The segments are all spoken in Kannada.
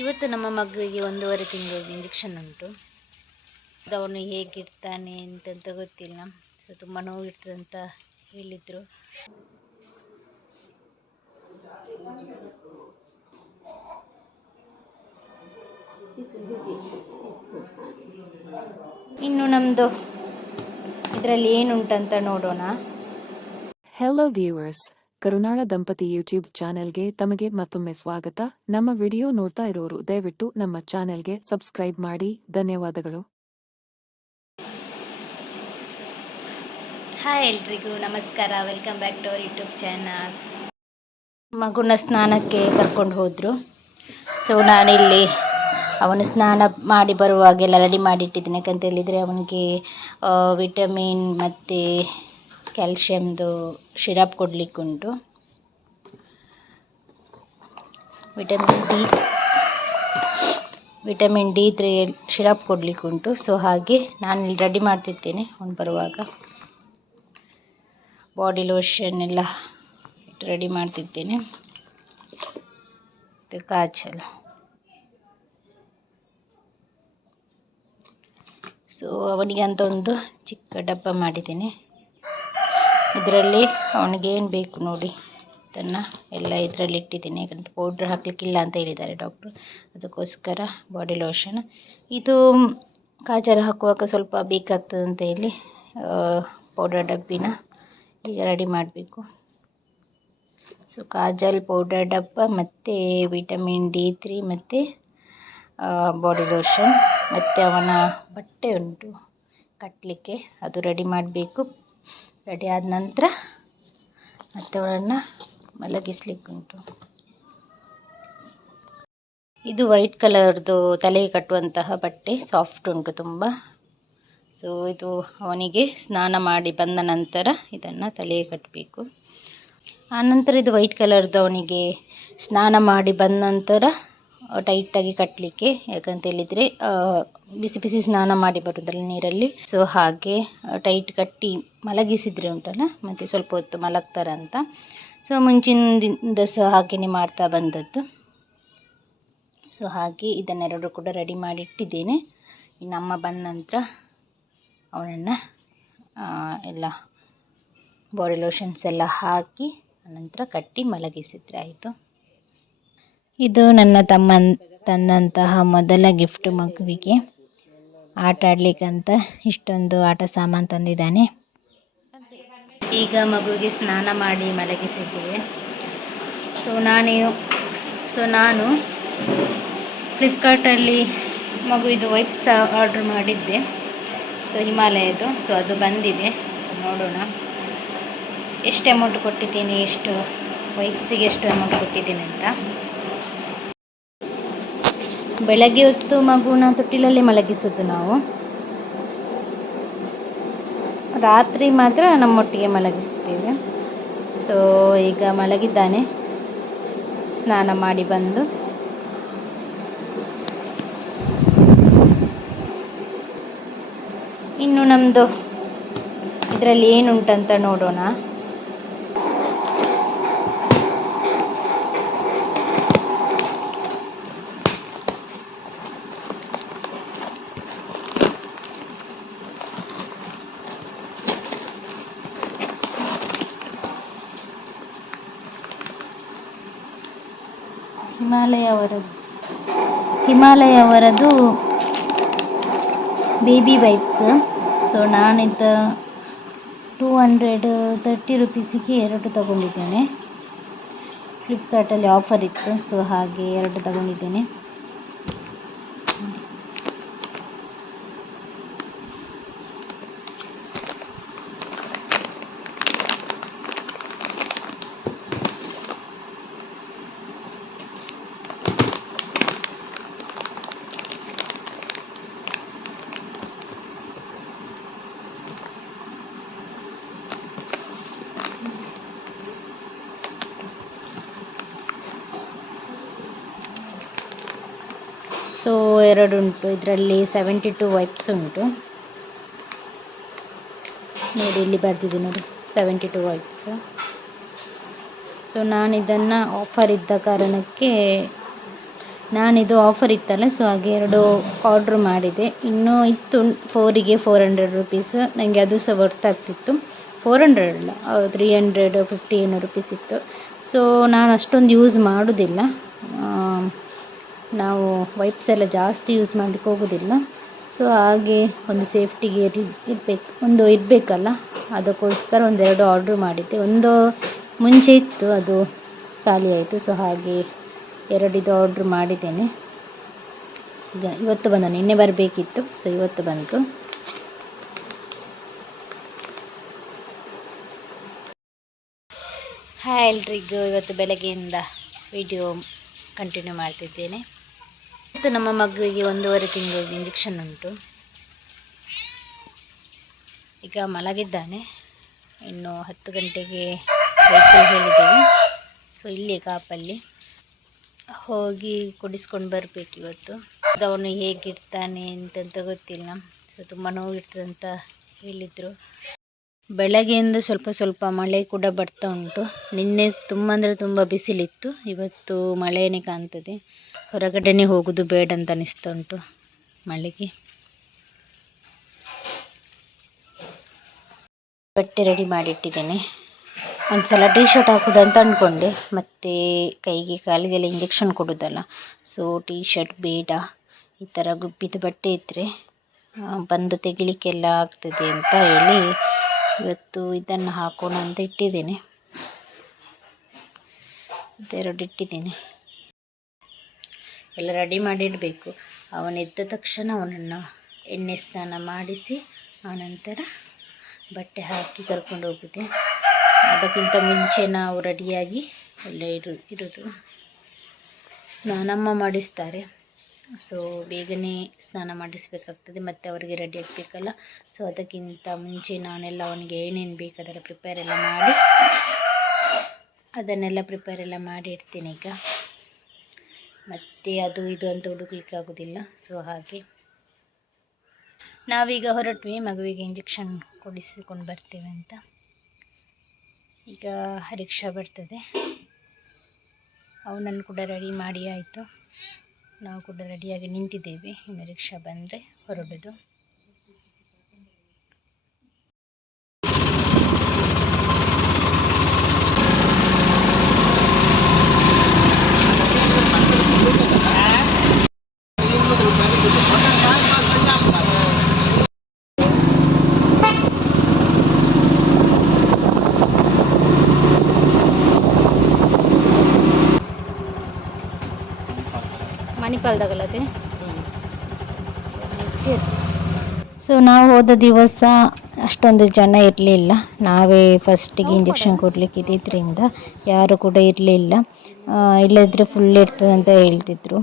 ಇವತ್ತು ನಮ್ಮ ಮಗುವಿಗೆ ಒಂದೂವರೆ ತಿಂಗಳಿಗೆ ಇಂಜೆಕ್ಷನ್ ಉಂಟು. ಅವನು ಹೇಗಿರ್ತಾನೆ ಅಂತಂತ ಗೊತ್ತಿಲ್ಲ. ಸೊ ತುಂಬ ನೋವಿರ್ತದೆ ಅಂತ ಹೇಳಿದರು. ಇನ್ನು ನಮ್ಮದು ಇದರಲ್ಲಿ ಏನುಂಟಂತ ನೋಡೋಣ. ಹೆಲೋ ವ್ಯೂವರ್ಸ್ ಕರುನಾಳ ದಂಪತಿ ಯೂಟ್ಯೂಬ್ ಚಾನೆಲ್ಗೆ ತಮಗೆ ಮತ್ತೊಮ್ಮೆ ಸ್ವಾಗತ. ನಮ್ಮ ವಿಡಿಯೋ ನೋಡ್ತಾ ಇರೋರು ದಯವಿಟ್ಟು ನಮ್ಮ ಚಾನೆಲ್ಗೆ ಸಬ್ಸ್ಕ್ರೈಬ್ ಮಾಡಿ. ಧನ್ಯವಾದಗಳು. ಹಾಯ್ ಎಲ್ರಿಗೂ ನಮಸ್ಕಾರ. Welcome back to our YouTube channel. ಮಗುನ ಸ್ನಾನಕ್ಕೆ ಕರ್ಕೊಂಡು ಹೋದರು. ಸೊ ನಾನಿಲ್ಲಿ ಅವನು ಸ್ನಾನ ಮಾಡಿ ಬರುವಾಗೆಲ್ಲ ರೆಡಿ ಮಾಡಿಟ್ಟಿದ್ದೀನಿ. ಯಾಕಂತ ಹೇಳಿದರೆ ಅವನಿಗೆ ವಿಟಮಿನ್ ಮತ್ತು ಕ್ಯಾಲ್ಶಿಯಮ್ದು syrup ಕೊಡಲಿಕ್ಕುಂಟು vitamin D vitamin D three syrup ಕೊಡಲಿಕ್ಕುಂಟು so ಹಾಗೆ ನಾನು ಇಲ್ಲಿ ರೆಡಿ ಮಾಡ್ತಿರ್ತೇನೆ ಅವ್ನು ಬರುವಾಗ. ಬಾಡಿ ಲೋಷನ್ ಎಲ್ಲ ರೆಡಿ ಮಾಡ್ತಿದ್ದೇನೆ ಮತ್ತು ಕಾಚಲ್ಲ ಸೊ ಅವನಿಗೆ ಅಂತ ಒಂದು ಚಿಕ್ಕ ಡಬ್ಬ ಮಾಡಿದ್ದೇನೆ. ಇದರಲ್ಲಿ ಅವನಿಗೆ ಏನು ಬೇಕು ನೋಡಿ. ಅದನ್ನು ಎಲ್ಲ ಇದರಲ್ಲಿ ಇಟ್ಟಿದ್ದೀನಿ. ಯಾಕಂದರೆ ಪೌಡ್ರ್ ಹಾಕಲಿಕ್ಕಿಲ್ಲ ಅಂತ ಹೇಳಿದ್ದಾರೆ ಡಾಕ್ಟ್ರು ಅದಕ್ಕೋಸ್ಕರ ಬಾಡಿ ಲೋಷನ್ ಇದು ಕಾಜಲ್ ಹಾಕುವಾಗ ಸ್ವಲ್ಪ ಬೇಕಾಗ್ತದೆ ಅಂತ ಹೇಳಿ ಪೌಡರ್ ಡಬ್ಬಿನ ಈಗ ರೆಡಿ ಮಾಡಬೇಕು. ಸೊ ಕಾಜಲ್ ಪೌಡರ್ ಡಬ್ಬ ಮತ್ತು ವಿಟಮಿನ್ ಡಿ ತ್ರೀ ಮತ್ತು ಬಾಡಿ ಲೋಷನ್ ಮತ್ತು ಅವನ ಬಟ್ಟೆ ಉಂಟು. ಕಟ್ಟಲಿಕ್ಕೆ ಅದು ರೆಡಿ ಮಾಡಬೇಕು. ರೆಡಿ ಆದ ನಂತರ ಮತ್ತೆ ಅವಳನ್ನು ಮಲಗಿಸ್ಲಿಕ್ಕುಂಟು. ಇದು ವೈಟ್ ಕಲರ್ದು ತಲೆಗೆ ಕಟ್ಟುವಂತಹ ಬಟ್ಟೆ, ಸಾಫ್ಟ್ ಉಂಟು ತುಂಬ. ಸೊ ಇದು ಅವನಿಗೆ ಸ್ನಾನ ಮಾಡಿ ಬಂದ ನಂತರ ಇದನ್ನು ತಲೆಗೆ ಕಟ್ಟಬೇಕು ಆನಂತರ ಇದು ವೈಟ್ ಕಲರ್ದು ಅವನಿಗೆ ಸ್ನಾನ ಮಾಡಿ ಬಂದ ನಂತರ ಟೈಟಾಗಿ ಕಟ್ಟಲಿಕ್ಕೆ ಯಾಕಂತ ಹೇಳಿದರೆ ಬಿಸಿ ಬಿಸಿ ಸ್ನಾನ ಮಾಡಿ ಬರೋದ್ರಲ್ಲಿ ನೀರಲ್ಲಿ. ಸೊ ಹಾಗೆ ಟೈಟ್ ಕಟ್ಟಿ ಮಲಗಿಸಿದರೆ ಉಂಟಲ್ಲ, ಮತ್ತು ಸ್ವಲ್ಪ ಹೊತ್ತು ಮಲಗ್ತಾರೆ ಅಂತ ಸೊ ಮುಂಚಿನಿಂದ ಸಹ ಹಾಗೆಯೇ ಮಾಡ್ತಾ ಬಂದದ್ದು. ಸೊ ಹಾಗೆ ಇದನ್ನೆರಡು ಕೂಡ ರೆಡಿ ಮಾಡಿ ನಮ್ಮ ಬಂದ ನಂತರ ಅವನನ್ನು ಎಲ್ಲ ಬಾಡಿ ಲೋಷನ್ಸ್ ಎಲ್ಲ ಹಾಕಿ, ನಂತರ ಕಟ್ಟಿ ಮಲಗಿಸಿದರೆ ಆಯಿತು. ಇದು ನನ್ನ ತಮ್ಮ ತಂದಂತಹ ಮೊದಲ ಗಿಫ್ಟ್ ಮಗುವಿಗೆ. ಆಟ ಆಡಲಿಕ್ಕಂತ ಇಷ್ಟೊಂದು ಆಟ ಸಾಮಾನು ತಂದಿದ್ದಾನೆ. ಈಗ ಮಗುವಿಗೆ ಸ್ನಾನ ಮಾಡಿ ಮಲಗಿಸಿದ್ದೇವೆ. ಸೊ ನಾನು ಸೊ ನಾನು ಫ್ಲಿಪ್ಕಾರ್ಟಲ್ಲಿ ಮಗುವಿದು ವೈಪ್ಸ್ ಆರ್ಡ್ರ್ ಮಾಡಿದ್ದೆ. ಸೊ ಹಿಮಾಲಯದು ಸೊ ಅದು ಬಂದಿದೆ. ನೋಡೋಣ. ಎಷ್ಟು ಅಮೌಂಟ್ ಕೊಟ್ಟಿದ್ದೀನಿ, ಎಷ್ಟು ವೈಪ್ಸಿಗೆ ಎಷ್ಟು ಅಮೌಂಟ್ ಕೊಟ್ಟಿದ್ದೀನಿ ಅಂತ. ಬೆಳಗ್ಗೆ ಹೊತ್ತು ಮಗುನ ತೊಟ್ಟಿಲಲ್ಲಿ ಮಲಗಿಸೋದು ನಾವು. ರಾತ್ರಿ ಮಾತ್ರ ನಮ್ಮೊಟ್ಟಿಗೆ ಮಲಗಿಸ್ತೇವೆ ಸೊ ಈಗ ಮಲಗಿದ್ದಾನೆ. ಸ್ನಾನ ಮಾಡಿ ಬಂದು. ಇನ್ನು ನಮ್ಮದು ಇದರಲ್ಲಿ ಏನುಂಟಂತ ನೋಡೋಣ. ಹಿಮಾಲಯ ಅವರದ್ದು ಹಿಮಾಲಯ ಅವರದ್ದು ಬೇಬಿ ವೈಪ್ಸ್ ಸೊ ನಾನಿದ್ದ ಟೂ ಹಂಡ್ರೆಡ್ ತರ್ಟಿ ರುಪೀಸಿಗೆ ಎರಡು ತಗೊಂಡಿದ್ದೇನೆ. ಫ್ಲಿಪ್ಕಾರ್ಟಲ್ಲಿ ಆಫರ್ ಇತ್ತು. ಸೊ ಹಾಗೆ ಎರಡು ತಗೊಂಡಿದ್ದೇನೆ ಸೊ ಎರಡು ಉಂಟು, ಇದರಲ್ಲಿ ಸೆವೆಂಟಿ ಟು ವೈಪ್ಸ್ ಉಂಟು. ನೋಡಿ, ಇಲ್ಲಿ ಬರ್ತಿದೆ ನೋಡಿ ಸೆವೆಂಟಿ ಟು ವೈಪ್ಸ್ ಸೊ ನಾನು ಇದನ್ನು ಆಫರ್ ಇದ್ದ ಕಾರಣಕ್ಕೆ ನಾನಿದು ಆಫರ್ ಇತ್ತಲ್ಲ ಸೊ ಹಾಗೆ ಎರಡು ಆರ್ಡ್ರ್ ಮಾಡಿದೆ. ಇನ್ನೂ ಇತ್ತು ಫೋರಿಗೆ ಫೋರ್ ಹಂಡ್ರೆಡ್ ರುಪೀಸ್ ನನಗೆ ಅದು ಸಹ ವರ್ತ್ ಆಗ್ತಿತ್ತು. ಫೋರ್ ಹಂಡ್ರೆಡ್ ಅಲ್ಲ ತ್ರೀ ಹಂಡ್ರೆಡ್ ಫಿಫ್ಟಿ ಏನೋ ರುಪೀಸ್ ಇತ್ತು. ಸೊ ನಾನು ಅಷ್ಟೊಂದು ಯೂಸ್ ಮಾಡೋದಿಲ್ಲ ನಾವು ವೈಪ್ಸ್ ಎಲ್ಲ ಜಾಸ್ತಿ ಯೂಸ್ ಮಾಡ್ಲಿಕ್ಕೆ ಹೋಗೋದಿಲ್ಲ. ಸೊ ಹಾಗೆ ಒಂದು ಸೇಫ್ಟಿಗೆ ಇರ್ಲಿ ಇರಬೇಕು, ಒಂದು ಇರಬೇಕಲ್ಲ? ಅದಕ್ಕೋಸ್ಕರ ಒಂದೆರಡು ಆರ್ಡ್ರ್ ಮಾಡಿದ್ದೆ. ಒಂದು ಮುಂಚೆ ಇತ್ತು, ಅದು ಖಾಲಿ ಆಯಿತು. ಸೊ ಹಾಗೆ ಎರಡಿದು ಆರ್ಡ್ರ್ ಮಾಡಿದ್ದೇನೆ. ಈಗ ಇವತ್ತು ಬಂದ, ನಿನ್ನೆ ಬರಬೇಕಿತ್ತು. ಸೊ ಇವತ್ತು ಬಂತು ಹಾಯ್ ಎಲ್ರಿಗೂ, ಇವತ್ತು ಬೆಳಗ್ಗೆಯಿಂದ ವಿಡಿಯೋ ಕಂಟಿನ್ಯೂ ಮಾಡ್ತಿದ್ದೇನೆ. ಇವತ್ತು ನಮ್ಮ ಮಗುವಿಗೆ ಒಂದೂವರೆ ತಿಂಗಳು ಇಂಜೆಕ್ಷನ್ ಉಂಟು. ಈಗ ಮಲಗಿದ್ದಾನೆ. ಇನ್ನು ಹತ್ತು ಗಂಟೆಗೆ ವೆಹಿಕಲ್ ಹೇಳಿದ್ದೇವೆ. ಸೊ ಇಲ್ಲಿ ಕಾಪಲ್ಲಿ. ಹೋಗಿ ಕುಡಿಸ್ಕೊಂಡು ಬರಬೇಕು ಇವತ್ತು. ಅವನು ಹೇಗಿರ್ತಾನೆ ಅಂತಂತ ಗೊತ್ತಿಲ್ಲ. ಸೊ ತುಂಬ ನೋವು ಅಂತ ಹೇಳಿದರು. ಬೆಳಗ್ಗೆಯಿಂದ ಸ್ವಲ್ಪ ಸ್ವಲ್ಪ ಮಳೆ ಕೂಡ ಬರ್ತಾ ಉಂಟು. ನಿನ್ನೆ ತುಂಬ ಅಂದರೆ ತುಂಬ ಬಿಸಿಲಿತ್ತು. ಇವತ್ತು ಮಳೆಯೇ ಕಾಣ್ತದೆ. ಹೊರಗಡೆನೇ ಹೋಗೋದು ಬೇಡ ಅಂತ ಅನಿಸ್ತಾ ಉಂಟು ಮಳೆಗೆ. ಬಟ್ಟೆ ರೆಡಿ ಮಾಡಿಟ್ಟಿದ್ದೇನೆ. ಒಂದು ಸಲ ಟೀ ಶರ್ಟ್ ಹಾಕೋದಂತ ಅಂದ್ಕೊಂಡೆ ಮತ್ತು ಕೈಗೆ ಕಾಲಿಗೆಲ್ಲ ಇಂಜೆಕ್ಷನ್ ಕೊಡೋದಲ್ಲ. ಸೊ ಟೀ ಶರ್ಟ್ ಬೇಡ. ಈ ಥರ ಗುಬ್ಬಿದ ಬಟ್ಟೆ ಇದ್ದರೆ ಬಂದು ತೆಗಿಲಿಕ್ಕೆಲ್ಲ ಆಗ್ತದೆ ಅಂತ ಹೇಳಿ ಇವತ್ತು ಇದನ್ನು ಹಾಕೋಣ ಅಂತ ಇಟ್ಟಿದ್ದೀನಿ. ಎರಡು ಇಟ್ಟಿದ್ದೀನಿ. ಎಲ್ಲ ರೆಡಿ ಮಾಡಿಡಬೇಕು. ಅವನು ಎದ್ದ ತಕ್ಷಣ ಅವನನ್ನು ಎಣ್ಣೆ ಸ್ನಾನ ಮಾಡಿಸಿ, ಆನಂತರ ಬಟ್ಟೆ ಹಾಕಿ ಕರ್ಕೊಂಡು ಹೋಗುತ್ತೆ ಅದಕ್ಕಿಂತ ಮುಂಚೆ ನಾವು ರೆಡಿಯಾಗಿ ಎಲ್ಲ ಇರು, ಇರೋದು. ಸ್ನಾನಮ್ಮ ಮಾಡಿಸ್ತಾರೆ. ಸೊ ಬೇಗನೆ ಸ್ನಾನ ಮಾಡಿಸಬೇಕಾಗ್ತದೆ, ಮತ್ತು ಅವರಿಗೆ ರೆಡಿ ಆಗಬೇಕಲ್ಲ. ಸೊ ಅದಕ್ಕಿಂತ ಮುಂಚೆ ನಾನೆಲ್ಲ ಅವನಿಗೆ ಏನೇನು ಬೇಕು ಅದೆಲ್ಲ ಪ್ರಿಪೇರ್ ಎಲ್ಲ ಮಾಡಿ, ಅದನ್ನೆಲ್ಲ ಪ್ರಿಪೇರ್ ಎಲ್ಲ ಮಾಡಿ ಇಡ್ತೀನಿ ಈಗ. ಮತ್ತು ಅದು ಇದು ಅಂತ ಹುಡುಕ್ಲಿಕ್ಕೆ ಆಗೋದಿಲ್ಲ, ಸೊ ಹಾಗೆ. ನಾವೀಗ ಹೊರಟ್ವಿ, ಮಗುವಿಗೆ ಇಂಜೆಕ್ಷನ್ ಕೊಡಿಸಿಕೊಂಡು ಬರ್ತೇವೆ ಅಂತ. ಈಗ ರಿಕ್ಷಾ ಬರ್ತದೆ. ಅವನನ್ನು ಕೂಡ ರೆಡಿ ಮಾಡಿ ಆಯಿತು. ನಾವು ಕೂಡ ರೆಡಿಯಾಗಿ ನಿಂತಿದ್ದೇವೆ. ಇನ್ನು ರಿಕ್ಷಾ ಬಂದರೆ ಹೊರಡೋದು. ಮಣಿಪಾಲ್ದಾಗಲ್ಲದೆ ಸೊ ನಾವು ಹೋದ ದಿವಸ ಅಷ್ಟೊಂದು ಜನ ಇರಲಿಲ್ಲ. ನಾವೇ ಫಸ್ಟಿಗೆ ಇಂಜೆಕ್ಷನ್ ಕೊಡಲಿಕ್ಕೆ ಇದ್ದಿದ್ದರಿಂದ ಯಾರು ಕೂಡ ಇರಲಿಲ್ಲ. ಇಲ್ಲದ್ರೆ ಫುಲ್ ಇರ್ತದೆ ಅಂತ ಹೇಳ್ತಿದ್ರು.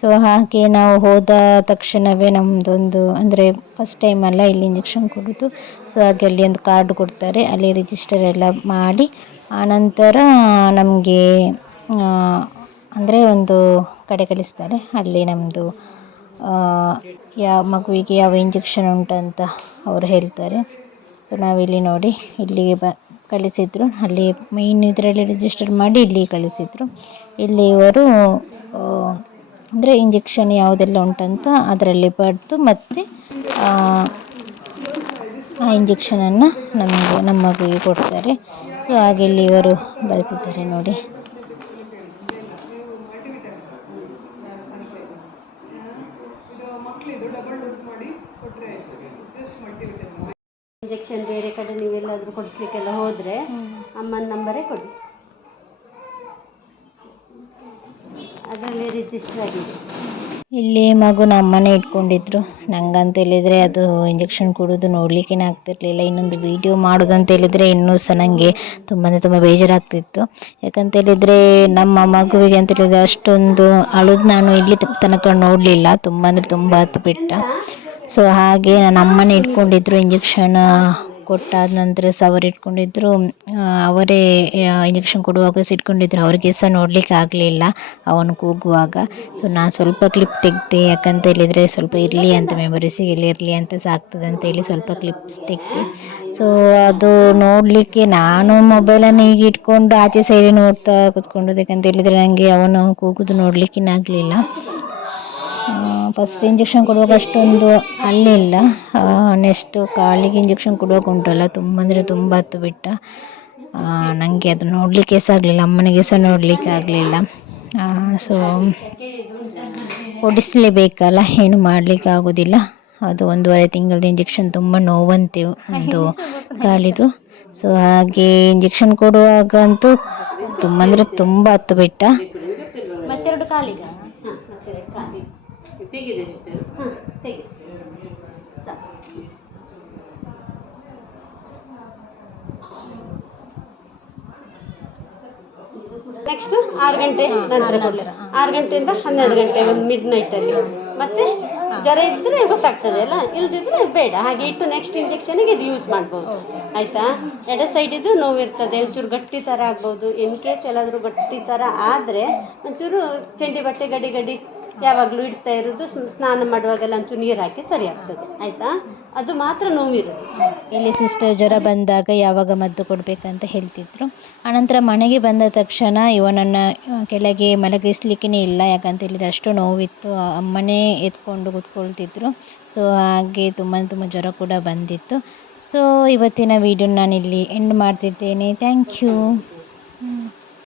ಸೊ ಹಾಗೆ ನಾವು ಹೋದ ತಕ್ಷಣವೇ ನಮ್ಮದೊಂದು ಅಂದರೆ ಫಸ್ಟ್ ಟೈಮ್ ಅಲ್ಲ ಇಲ್ಲಿ ಇಂಜೆಕ್ಷನ್ ಕೊಡೋದು. ಸೊ ಹಾಗೆ ಅಲ್ಲಿ ಒಂದು ಕಾರ್ಡ್ ಕೊಡ್ತಾರೆ. ಅಲ್ಲಿ ರಿಜಿಸ್ಟರ್ ಎಲ್ಲ ಮಾಡಿ. ಆನಂತರ ನಮಗೆ ಅಂದರೆ ಒಂದು ಕಡೆ ಕಳಿಸ್ತಾರೆ. ಅಲ್ಲಿ ನಮ್ಮದು ಯಾವ ಮಗುವಿಗೆ ಯಾವ ಇಂಜೆಕ್ಷನ್ ಉಂಟಂತ ಅವರು ಹೇಳ್ತಾರೆ. ಸೊ ನಾವಿಲ್ಲಿ ನೋಡಿ, ಇಲ್ಲಿಗೆ ಬ, ಕಳಿಸಿದ್ರು. ಅಲ್ಲಿ ಮೇಯ್ನ್ ಇದರಲ್ಲಿ ರಿಜಿಸ್ಟರ್ ಮಾಡಿ ಇಲ್ಲಿ ಕಳಿಸಿದ್ರು. ಇಲ್ಲಿ ಇವರು ಅಂದರೆ ಇಂಜೆಕ್ಷನ್ ಯಾವುದೆಲ್ಲ ಉಂಟಂತ ಅದರಲ್ಲಿ ಬರೆದು ಮತ್ತು, ಆ ಇಂಜೆಕ್ಷನನ್ನು ನಮಗೆ ನಮ್ಮ ಮಗುವಿಗೆ ಕೊಡ್ತಾರೆ. ಸೊ ಹಾಗೆ ಇಲ್ಲಿ ಇವರು ಬರೆದಿದ್ದಾರೆ ನೋಡಿ. ಇಂಜೆಕ್ಷನ್ ಬೇರೆ ಕಡೆ ನೀವೆಲ್ಲಾದರೂ ಕೊಡಿಸ್ಲಿಕ್ಕೆಲ್ಲ ಹೋದರೆ ಅಮ್ಮನ ನಂಬರೇ ಕೊಡಿ. ಅದರಲ್ಲಿ ರಿಜಿಸ್ಟರ್ ಆಗಿದೆ. ಇಲ್ಲಿ ಮಗು ನಮ್ಮನೆ ಇಟ್ಕೊಂಡಿದ್ರು. ನಂಗಂತ ಹೇಳಿದರೆ ಅದು ಇಂಜೆಕ್ಷನ್ ಕೊಡೋದು ನೋಡಲಿಕ್ಕೇನೆ ಆಗ್ತಿರ್ಲಿಲ್ಲ. ಇನ್ನೊಂದು ವೀಡಿಯೋ ಮಾಡೋದಂತ ಹೇಳಿದರೆ ಇನ್ನೂ ಸಹ ನನಗೆ ತುಂಬ ಅಂದರೆ ತುಂಬ ಬೇಜಾರಾಗ್ತಿತ್ತು. ಯಾಕಂತ ಹೇಳಿದರೆ ನಮ್ಮ ಮಗುವಿಗೆ ಅಂತ ಹೇಳಿದರೆ ಅಷ್ಟೊಂದು ಅಳೋದು ನಾನು ಇಲ್ಲಿ ತನಕ ನೋಡಲಿಲ್ಲ. ತುಂಬ ಅಂದರೆ ತುಂಬ ಹತ್ತು ಬಿಟ್ಟ ಸೊ ಹಾಗೆ ಅಮ್ಮನೇ ಇಟ್ಕೊಂಡಿದ್ರು ಇಂಜೆಕ್ಷನ್ ಕೊಟ್ಟಾದ ನಂತರ ಸಹ ಅವರು ಇಟ್ಕೊಂಡಿದ್ರು. ಅವರೇ ಇಂಜೆಕ್ಷನ್ ಕೊಡುವಾಗ ಸಹ ಇಟ್ಕೊಂಡಿದ್ರು. ಅವರಿಗೆ ಸಹ ನೋಡಲಿಕ್ಕೆ ಆಗಲಿಲ್ಲ ಅವನು ಕೂಗುವಾಗ. ಸೊ ನಾನು ಸ್ವಲ್ಪ ಕ್ಲಿಪ್ ತೆಗೆದೆ, ಯಾಕಂತ ಹೇಳಿದರೆ ಸ್ವಲ್ಪ ಇರಲಿ ಅಂತ ಮೆಮೊರೀಸಿಗೆ ಇಲ್ಲಿ ಇರಲಿ ಅಂತ ಸಹ ಅಂತ ಹೇಳಿ ಸ್ವಲ್ಪ ಕ್ಲಿಪ್ಸ್ ತೆಗೆದೆ. ಸೊ ಅದು ನೋಡಲಿಕ್ಕೆ ನಾನು ಮೊಬೈಲನ್ನು ಈಗ ಇಟ್ಕೊಂಡು ಆಚೆ ಸೈಡ್ ನೋಡ್ತಾ ಕೂತ್ಕೊಂಡು ಯಾಕಂತ ಹೇಳಿದರೆ ನನಗೆ ಅವನು ಕೂಗುದು ನೋಡಲಿಕ್ಕಿನಾಗಲಿಲ್ಲ ಫಸ್ಟ್ ಇಂಜೆಕ್ಷನ್ ಕೊಡುವಾಗ ಅಷ್ಟೊಂದು ಅಲ್ಲಿಲ್ಲ ನೆಕ್ಸ್ಟು ಕಾಲಿಗೆ ಇಂಜೆಕ್ಷನ್ ಕೊಡುವಾಗ ಉಂಟಲ್ಲ ತುಂಬ ಅಂದರೆ ತುಂಬ ಹತ್ತು ಬಿಟ್ಟ. ನನಗೆ ಅದು ನೋಡಲಿಕ್ಕೆ ಸಹ ಆಗಲಿಲ್ಲ ಅಮ್ಮನಿಗೆ ಸಹ ನೋಡಲಿಕ್ಕೆ ಆಗಲಿಲ್ಲ. ಸೊ ಓಡಿಸಲೇಬೇಕಲ್ಲ ಏನು ಮಾಡಲಿಕ್ಕೆ ಆಗೋದಿಲ್ಲ. ಅದು ಒಂದೂವರೆ ತಿಂಗಳದ ಇಂಜೆಕ್ಷನ್ ತುಂಬ ನೋವಂತೆ ಒಂದು ಕಾಲಿದು. ಸೊ ಹಾಗೆ ಇಂಜೆಕ್ಷನ್ ಕೊಡುವಾಗಂತೂ ತುಂಬ ಅಂದರೆ ತುಂಬ ಹತ್ತು ಬಿಟ್ಟ. ಮತ್ತೆರಡು ಕಾಲಿಗ. ತೆಗಿದೆ ಸಿಸ್ಟರ್ ತೆಗಿ. ನೆಕ್ಸ್ಟ್ ಆರು ಗಂಟೆ ನಂತರ ಆರು ಗಂಟೆಯಿಂದ ಹನ್ನೆರಡು ಗಂಟೆ, ಒಂದು ಮಿಡ್ ನೈಟಲ್ಲಿ ಮತ್ತೆ ಜ್ವರ ಇದ್ರೆ ಗೊತ್ತಾಗ್ತದೆ ಅಲ್ಲ? ಇಲ್ದಿದ್ರೆ ಬೇಡ. ಹಾಗೆ ಇಟ್ಟು ನೆಕ್ಸ್ಟ್ ಇಂಜೆಕ್ಷನಿಗೆ ಇದು ಯೂಸ್ ಮಾಡ್ಬೋದು. ಆಯಿತಾ? ಎಡ ಇದು ನೋವಿರ್ತದೆ. ಒಂಚೂರು ಗಟ್ಟಿ ಥರ ಆಗ್ಬೋದು. ಇನ್ ಕೇಸ್ ಎಲ್ಲಾದರೂ ಗಟ್ಟಿ ಥರ ಆದರೆ ಒಂಚೂರು ಚಂಡಿ ಬಟ್ಟೆ ಗಡಿ ಗಡಿ ಯಾವಾಗಲೂ ಇಡ್ತಾ ಇರೋದು ಸ್ನಾನ ಮಾಡುವಾಗೆಲ್ಲ ಅಂತೂ ನೀರು ಹಾಕಿ ಸರಿ ಆಗ್ತದೆ. ಆಯಿತಾ? ಅದು ಮಾತ್ರ ನೋವಿರೋದು. ಇಲ್ಲಿ ಸಿಸ್ಟರ್ ಜ್ವರ ಬಂದಾಗ ಯಾವಾಗ ಮದ್ದು ಕೊಡಬೇಕಂತ ಹೇಳ್ತಿದ್ರು. ಆನಂತರ ಮನೆಗೆ ಬಂದ ತಕ್ಷಣ ಇವನನ್ನು ಕೆಳಗೆ ಮಲಗಿಸ್ಲಿಕ್ಕೇ ಇಲ್ಲ, ಯಾಕಂತ ಹೇಳಿದ್ರೆ ಅಷ್ಟು ನೋವಿತ್ತು. ಅಮ್ಮನೇ ಎತ್ಕೊಂಡು ಕೂತ್ಕೊಳ್ತಿದ್ರು. ಸೊ ಹಾಗೆ ತುಂಬ ತುಂಬ ಜ್ವರ ಕೂಡ ಬಂದಿತ್ತು. ಸೊ ಇವತ್ತಿನ ವೀಡಿಯೋ ನಾನಿಲ್ಲಿ ಎಂಡ್ ಮಾಡ್ತಿದ್ದೇನೆ. Thank you